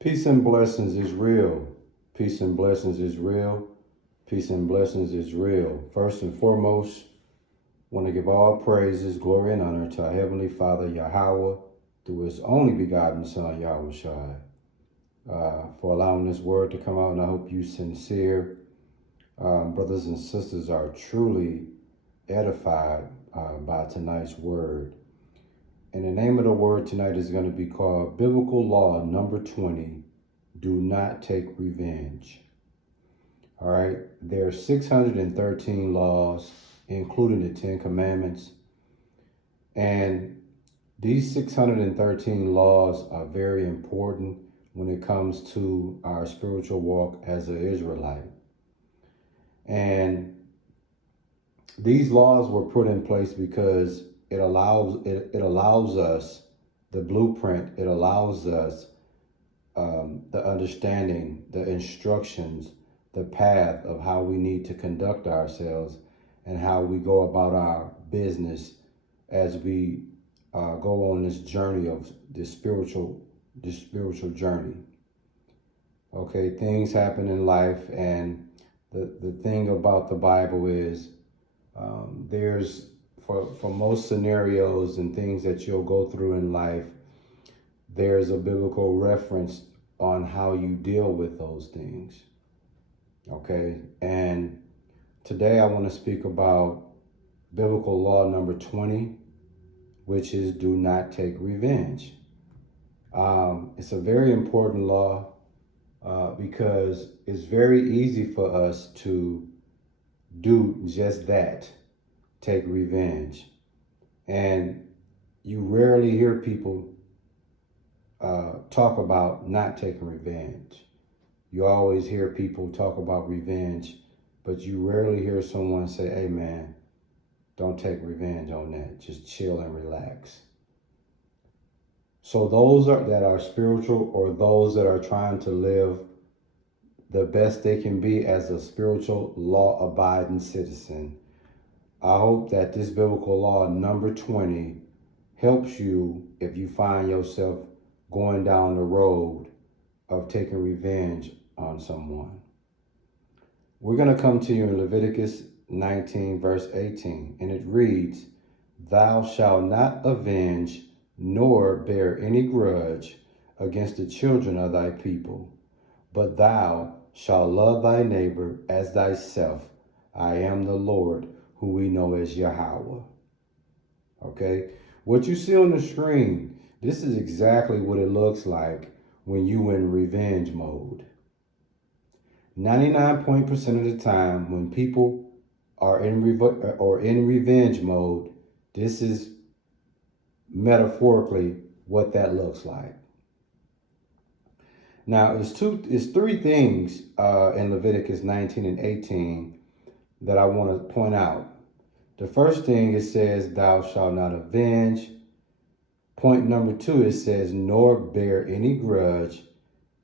Peace and blessings is real. Peace and blessings is real. Peace and blessings is real. First and foremost, want to give all praises, glory, and honor to our Heavenly Father, Yahweh, through His only begotten Son, Yahweh Shai, for allowing this word to come out. And I hope you sincere brothers and sisters are truly edified by tonight's word. And the name of the word tonight is going to be called Biblical Law number 20, Do Not Take Revenge. All right, there are 613 laws, including the 10 Commandments. And these 613 laws are very important when it comes to our spiritual walk as an Israelite. And these laws were put in place because it allows us the blueprint. It allows us the understanding, the instructions, the path of how we need to conduct ourselves and how we go about our business as we go on this journey of this spiritual journey. Okay, things happen in life, and the thing about the Bible is there's for most scenarios and things that you'll go through in life, there's a biblical reference on how you deal with those things. Okay, and today I want to speak about biblical law number 20, which is do not take revenge. It's a very important law because it's very easy for us to do just that. Take revenge. And you rarely hear people talk about not taking revenge. You always hear people talk about revenge, but you rarely hear someone say, hey man, don't take revenge on that. Just chill and relax. So those that are spiritual, or those that are trying to live the best they can be as a spiritual law-abiding citizen, I hope that this biblical law number 20 helps you if you find yourself going down the road of taking revenge on someone. We're going to come to you in Leviticus 19, verse 18, and it reads, Thou shalt not avenge nor bear any grudge against the children of thy people, but thou shalt love thy neighbor as thyself. I am the Lord, who we know as Yahweh. Okay, what you see on the screen, this is exactly what it looks like when you in revenge mode. 99% of the time when people are in revenge mode, this is metaphorically what that looks like. Now, it's three things in Leviticus 19 and 18 that I want to point out. The first thing, it says, thou shalt not avenge. Point number 2, it says, nor bear any grudge.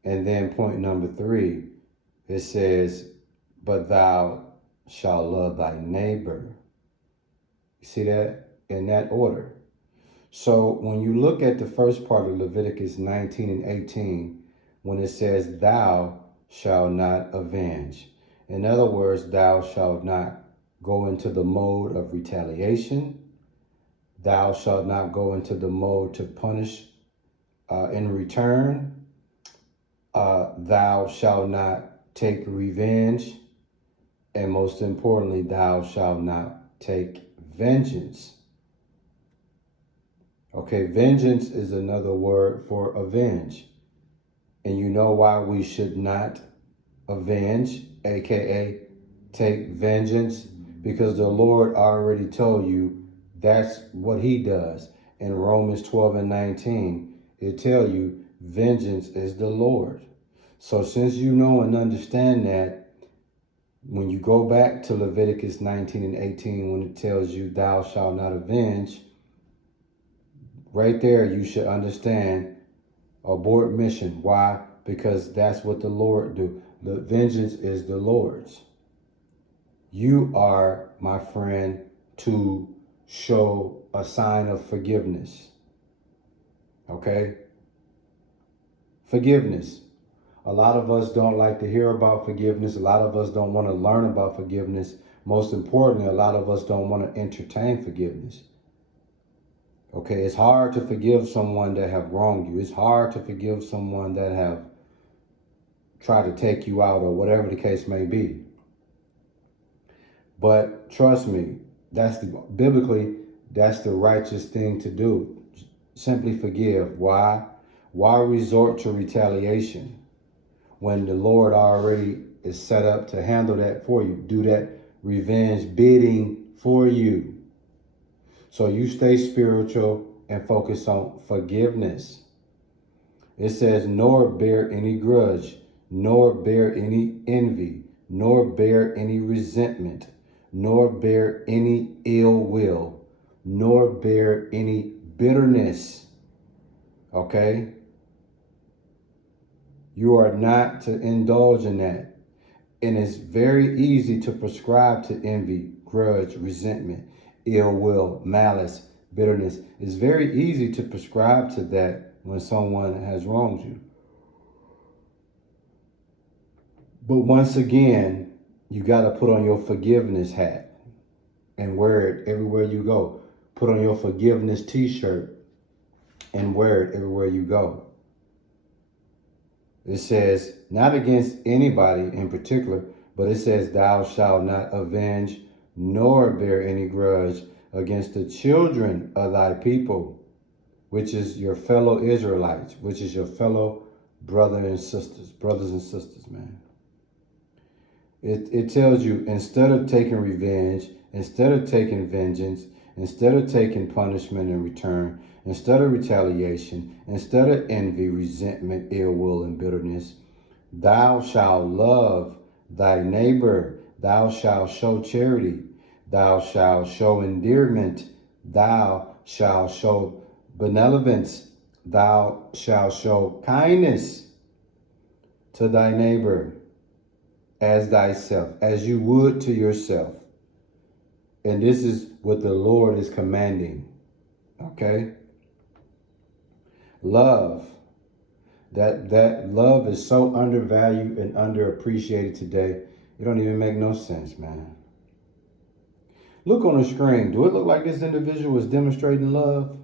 And then point number 3, it says, but thou shalt love thy neighbor. You see that? In that order. So when you look at the first part of Leviticus 19 and 18, when it says, thou shalt not avenge. In other words, thou shalt not go into the mode of retaliation. Thou shalt not go into the mode to punish in return. Thou shalt not take revenge. And most importantly, thou shalt not take vengeance. Okay, vengeance is another word for avenge. And you know why we should not avenge, aka take vengeance? Because the Lord already told you that's what he does. In Romans 12 and 19, it tells you vengeance is the Lord. So since you know and understand that, when you go back to Leviticus 19 and 18, when it tells you thou shalt not avenge, right there you should understand abort mission. Why? Because that's what the Lord do. The vengeance is the Lord's. You are, my friend, to show a sign of forgiveness. Okay? Forgiveness. A lot of us don't like to hear about forgiveness. A lot of us don't want to learn about forgiveness. Most importantly, a lot of us don't want to entertain forgiveness. Okay, it's hard to forgive someone that have wronged you. It's hard to forgive someone that have tried to take you out or whatever the case may be. But trust me, biblically, that's the righteous thing to do. Simply forgive. Why? Why resort to retaliation when the Lord already is set up to handle that for you? Do that revenge bidding for you. So you stay spiritual and focus on forgiveness. It says, nor bear any grudge, nor bear any envy, nor bear any resentment, nor bear any ill will, nor bear any bitterness. Okay? You are not to indulge in that. And it's very easy to prescribe to envy, grudge, resentment, ill will, malice, bitterness. It's very easy to prescribe to that when someone has wronged you. But once again, you got to put on your forgiveness hat and wear it everywhere you go. Put on your forgiveness t-shirt and wear it everywhere you go. It says, not against anybody in particular, but it says, thou shalt not avenge nor bear any grudge against the children of thy people, which is your fellow Israelites, which is your fellow brothers and sisters, man. It tells you, instead of taking revenge, instead of taking vengeance, instead of taking punishment in return, instead of retaliation, instead of envy, resentment, ill will, and bitterness, thou shalt love thy neighbor. Thou shalt show charity. Thou shalt show endearment. Thou shalt show benevolence. Thou shalt show kindness to thy neighbor as thyself, as you would to yourself. And this is what the Lord is commanding. Okay? Love. That love is so undervalued and underappreciated today. It don't even make no sense, man. Look on the screen. Do it look like this individual is demonstrating love?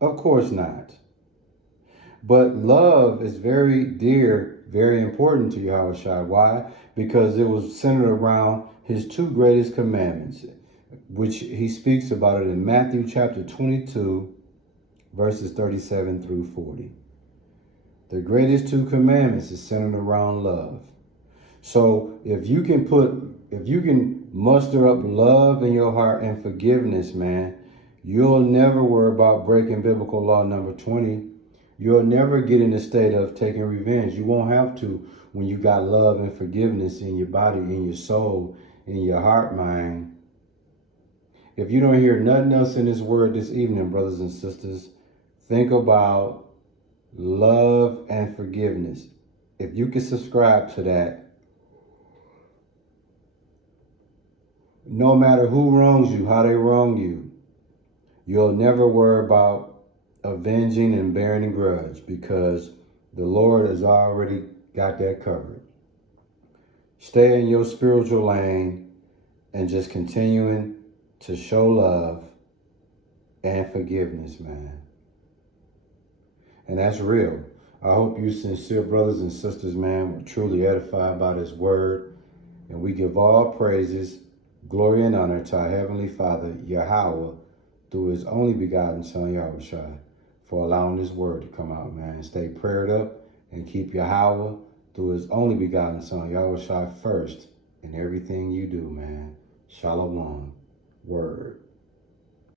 Of course not. But love is very dear, very important to Yahushua. Why? Because it was centered around his two greatest commandments, which he speaks about it in Matthew chapter 22, verses 37 through 40. The greatest two commandments is centered around love. So if you can muster up love in your heart and forgiveness, man, you'll never worry about breaking biblical law number 20. You'll never get in the state of taking revenge. You won't have to when you got love and forgiveness in your body, in your soul, in your heart, mind. If you don't hear nothing else in this word this evening, brothers and sisters, think about love and forgiveness. If you can subscribe to that, no matter who wrongs you, how they wrong you, you'll never worry about avenging and bearing a grudge, because the Lord has already got that covered. Stay in your spiritual lane and just continuing to show love and forgiveness, man. And that's real. I hope you sincere brothers and sisters, man, were truly edified by this word. And we give all praises, glory, and honor to our Heavenly Father, Yahweh, through his only begotten Son, Yahushua, for allowing this word to come out, man. Stay prayed up and keep Yahweh through his only begotten Son, Yahushua, first in everything you do, man. Shalom. Word.